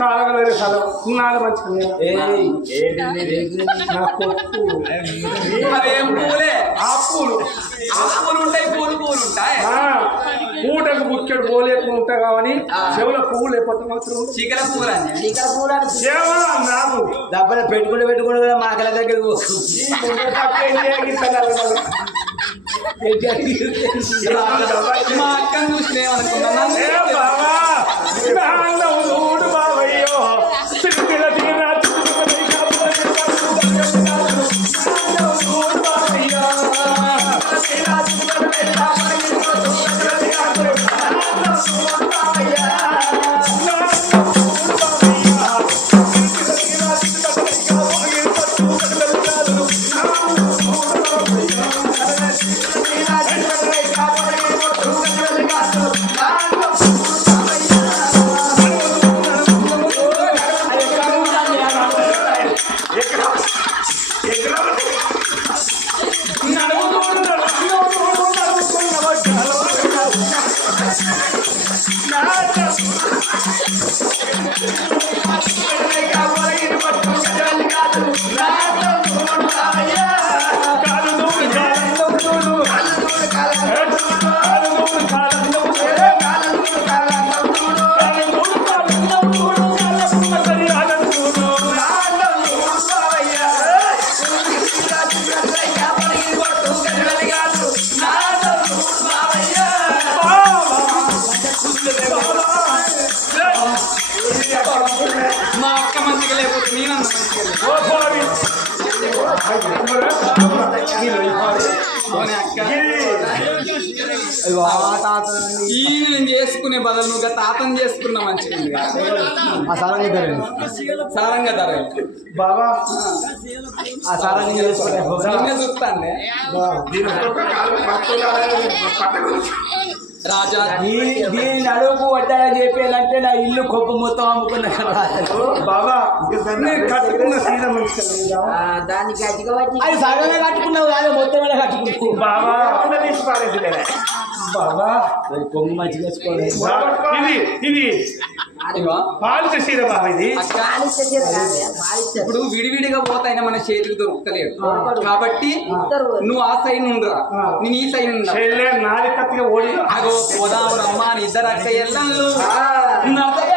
సాలగలేదు సాలం నాలుగు మంచిగా అదేం పూలే ఆ పూలు ఉంటాయి పూలు ఉంటాయి పూటకు బుక్కెడు పోలేకుండా ఉంటా కావని చెవుల పువ్వు లేకపోతే మాత్రం చీకల పూలు నాకు డబ్బులు పెట్టుకుంటే మాకల దగ్గర మా అక్కను చూసి ఏమనుకున్నా బాబయ్యో మా అక్క మంచిగా లేకపోతే నేనన్న ఈయన చేసుకునే బదులు నువ్వు తాతను చేసుకున్నా మంచిగా సారంగా ధర బాబా ఆ సారాన్ని చూస్తాను రాజా దీని అడుగు వడ్డాలని చెప్పేయాలంటే నా ఇల్లు కొప్ప మొత్తం అమ్ముకున్నా బాబా కట్టుకున్న సీర మంచిగా దానికి అది సగమే కట్టుకున్నావు కాదు మొత్తం కట్టుకున్నావు బాబా బాబా కొంగు మంచిగా వేసుకోలేదు ఇది పాలిత సీర బాబా ఇది ఇప్పుడు విడివిడిగా పోతాయినా మన చేతికి దొరుకుతలేడు కాబట్టి నువ్వు ఆ సైడ్ ఉండరా నేను ఈ సైడ్ ఉన్నా నాలుగు కత్తిగా ఓడి అగో పోదాం రమ్మా అని ఇద్దరు అక్క వెళ్ళాను